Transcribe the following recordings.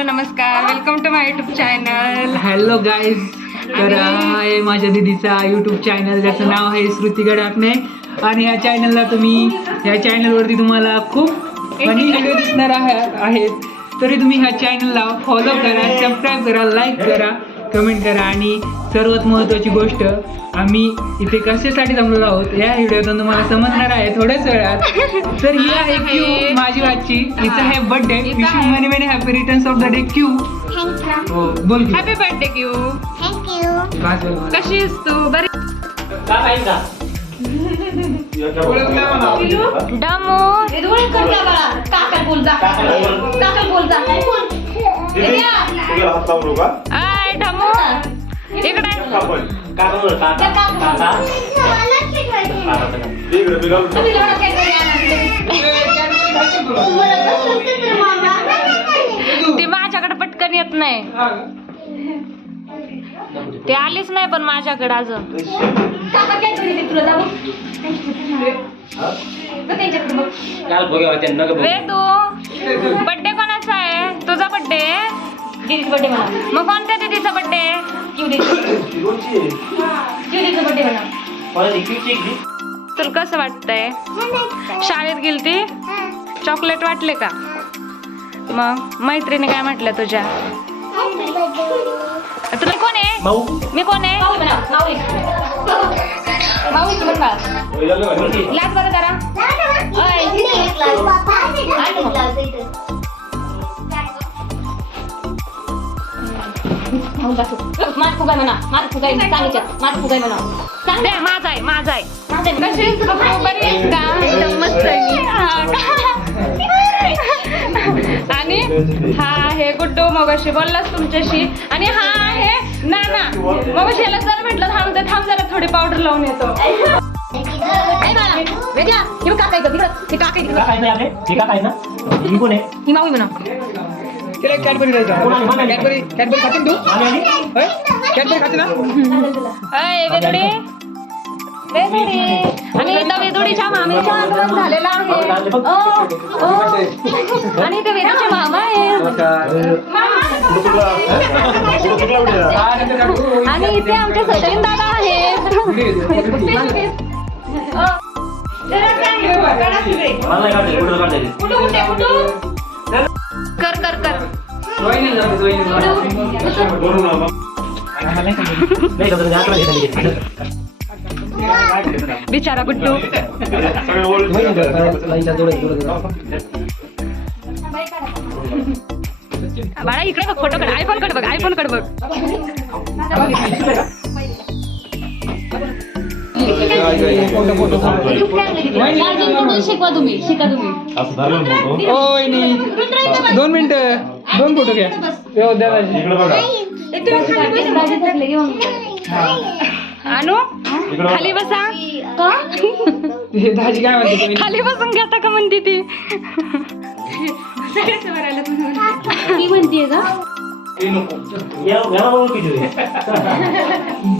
Hello नमस्कार. Welcome to my YouTube channel hello guys तर हा आहे माझ्या दीदीचा यूट्यूब चॅनल ज्याचं नाव आहे श्रुती गडापणे आणि ह्या चॅनलला तुम्ही ह्या चॅनलवरती तुम्हाला खूप फनी व्हिडिओ दिसणार आहे- आहेत. तरी तुम्ही ह्या चॅनलला फॉलो करा सबस्क्राईब करा लाईक करा. कमेंट करा आणि सर्वात महत्त्वाची गोष्ट आम्ही इथे कशासाठी जमलेलो आहोत या व्हिडिओतून तुम्हाला समजणार आहे थोड्याच वेळात. तर ही आहे क्यू माझी वाची हिचा आहे बर्थडे इथं विश आहे. Many many happy returns of the day Q हो बोल. हॅपी बर्थडे क्यू. कशी तू? बरी? इकडे. आपण इकडे ती माझ्याकडे पटकन येत नाही. हा? ती आलीच नाही पण माझ्याकडे अजून. वेदू बर्थडे कोणाचा आहे? तुझा बर्थडे बर्थडे म्हणा. मग कोणत्या दीदीचा बर्थडे बर्थडे म्हणा. तुला कसं वाटतंय? शाळेत गेलती? चॉकलेट वाटले का? मग मैत्रिणी काय म्हटलं तुझ्या? तुला कोण आहे? मी कोण आहे? लाज बरं करा माझ फुगाय म्हणा माझ फुगाय सांगितलं माझ फुगाय म्हणा माझा आहे माझा आहे आहे. का आहे. हा का? आणि हा आहे गुड्डू मगाशी बोललास तुमच्याशी आणि हा आहे नाना मगाशी याला जर म्हटलं थांब थांब जरा थोडी पावडर लावून येतो ऐ बाळा, वेद्या, हे बघ काका इकडं, तिकडं. हे काका इकडं. ही माऊली म्हणा तिला कॅडबरी द्यायचा कॅडबरी कॅडबरी खाते तू? कॅडबरी खाते ना? अय वेदुडी. वेदुडी. आणि इथं वेदुडीच्या मामीचा आगमन झालेला आहे. ओ, ओ. आणि इथे वेदूचे मामा आहे आणि इथे आमचे सचिन दादा आहेत. कर कर कर. बिचारा गुड्डू बाळा इकडे बघ फोटो कड आयफोन कड बघ आयफोन कड बघ. शिकवा तुम्ही शिका तुम्ही दोन मिनिटं दोन फोटो घ्या. हो, द्या दाजी. इकडे बघा. आणू खाली बसा. हे दाजी काय म्हणते तुम्ही? खाली बसून घेता का म्हणते ती? ती म्हणतीये का?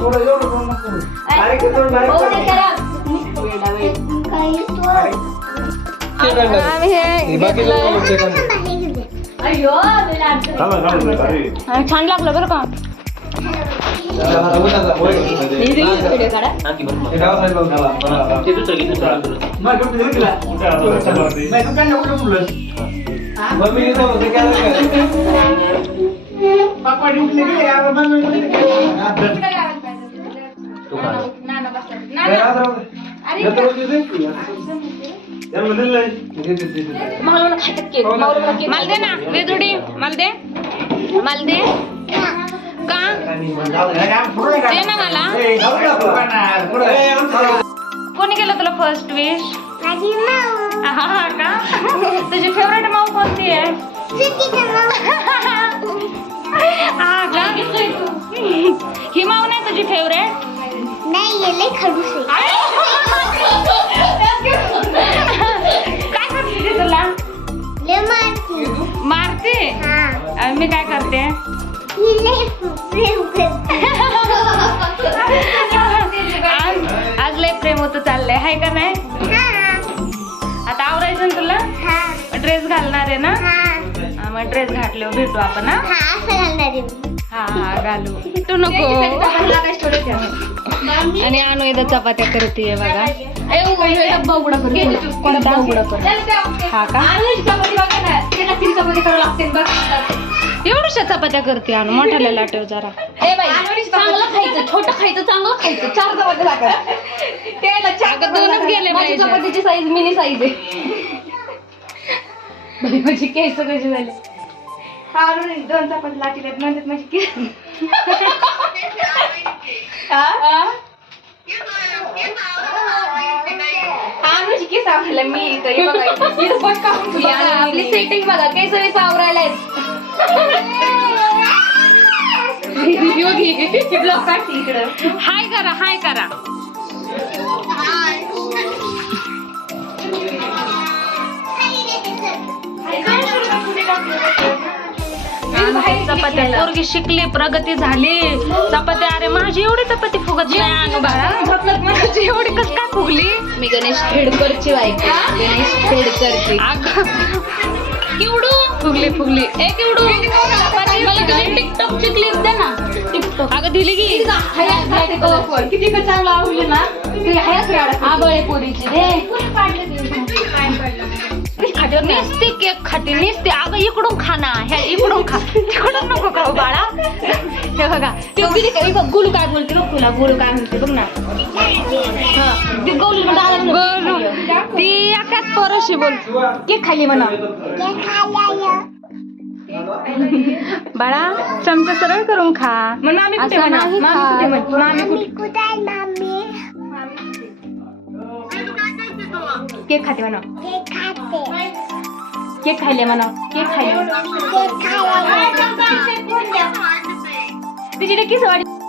थोडं नको. Direct थोडं direct काढा. आम्ही हे? घेतलंय थांबा, थांबा, अरे. हा, छान लागलं बरं का ते दुसरं मला दे ना वेदुडी मला दे. मला दे. दे ना मला कोणी केलं तुला फ़र्स्ट विश हा का तुझी फेवरेट माऊ कोणती आहे हा का ही माऊ नाही तुझी फेवरेट काय करते तुला मारते मी काय करते आज लय प्रेम होतं चाललंय हाय का नाही? आता आवरायचं ना तुला? ड्रेस घालणार आहे ना? मग ड्रेस घातल्यावर भेटू आपण हा? हा घालू. तू नको. आणि आणू एकदा चपात्या करते बघा. डब्बा उघडा कर डब्बा उघडा हा का एवढ्या चपात्या करते आणू मोठ्याला लाटव जरा. चांगलं खायचं छोटं खायचं चांगलं खायचं चार चपात्या लागतात. अगं दोनच गेले माझी पाहिजे चपातीची साईज मिनी साईज आहे. बाई, माझी केस कशी झाली? दोन चपाती म्हणजे माझी आवरायला मी इथं हे बघा इथं- आपली सेटिंग बघा केस आवरायला काढते इकडं हाय करा हाय करा चपात्या. पोरगी शिकली प्रगती झाली. चपात्या अरे माझी एवढी चपाती फुगत नाही. आणू बाळा. माझी एवढी कस काय फुगली? मी गणेश खेडकरची बायको. गणेश खेडकरची. अगं फुगली फुगली. ए किवडू मला तुझी टिकटॉकची क्लिप दे ना. टिकटॉक अगं दिली की? किती का चांगलं आवडलं ना. आबळे पोरीची. रे नुसती केक खाते नुसती. अगं इकडून खा ना. ह्या इकडून खा. तिकडून नको खाऊ बाळा. हे बघा. ते किती काही बघ गुलू काय बोलते बघ तुला गुलू काय म्हणते बघ ना. हा. ते गोलू गोलू. ती एकाच पोराशी बोल. केक खाल्ली म्हणा. बाळा चमचा सरळ करून खा. मग मामी कुठे म्हणा? मामी कुठे. म्हण मामी कुठे? केक खाते म्हणा केक खाल्ले म्हणा केक खाल्ले तिची किस वाढ